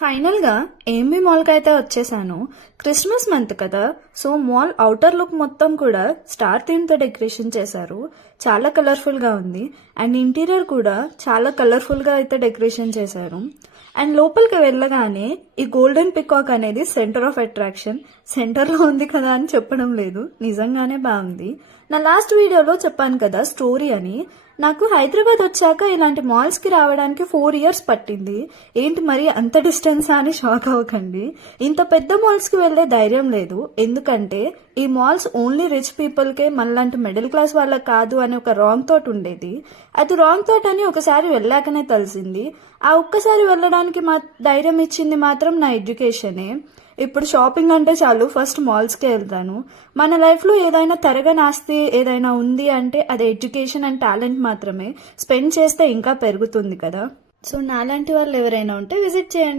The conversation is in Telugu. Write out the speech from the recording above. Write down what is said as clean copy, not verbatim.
ఫైనల్ గా ఏఎంబీ మాల్ కి అయితే వచ్చేసాను. క్రిస్మస్ మంత్ కదా, సో మాల్ అవుటర్ లుక్ మొత్తం కూడా స్టార్ థీమ్ తో డెకరేషన్ చేశారు. చాలా కలర్ఫుల్ గా ఉంది. అండ్ ఇంటీరియర్ కూడా చాలా కలర్ఫుల్ గా అయితే డెకరేషన్ చేశారు. అండ్ లోపలికి వెళ్ళగానే ఈ గోల్డెన్ పికాక్ అనేది సెంటర్ ఆఫ్ అట్రాక్షన్. సెంటర్ లో ఉంది కదా అని చెప్పడం లేదు, నిజంగానే బాగుంది. నా లాస్ట్ వీడియోలో చెప్పాను కదా స్టోరీ అని. నాకు హైదరాబాద్ వచ్చాక ఇలాంటి మాల్స్ కి రావడానికి 4 years పట్టింది. ఏంటి మరి అంత డిస్టెన్స్ అని షాక్ అవ్వకండి. ఇంత పెద్ద మాల్స్ కి వెళ్లే ధైర్యం లేదు, ఎందుకంటే ఈ మాల్స్ ఓన్లీ రిచ్ పీపుల్ కే, మనలాంటి మిడిల్ క్లాస్ వాళ్ళకి కాదు అని ఒక రాంగ్ థాట్ ఉండేది. అది రాంగ్ థాట్ అని ఒకసారి వెళ్ళాకనే తెలిసింది. ఆ ఒక్కసారి వెళ్ళడానికి ధైర్యం ఇచ్చింది మాత్రం నా ఎడ్యుకేషనే. ఇప్పుడు షాపింగ్ అంటే చాలు ఫస్ట్ మాల్స్కే వెళ్తాను. మన లైఫ్లో ఏదైనా తరగని ఆస్తి ఏదైనా ఉంది అంటే అది ఎడ్యుకేషన్ అండ్ టాలెంట్ మాత్రమే. స్పెండ్ చేస్తే ఇంకా పెరుగుతుంది కదా. సో నాలాంటి వాళ్ళు ఎవరైనా ఉంటే విజిట్ చేయండి.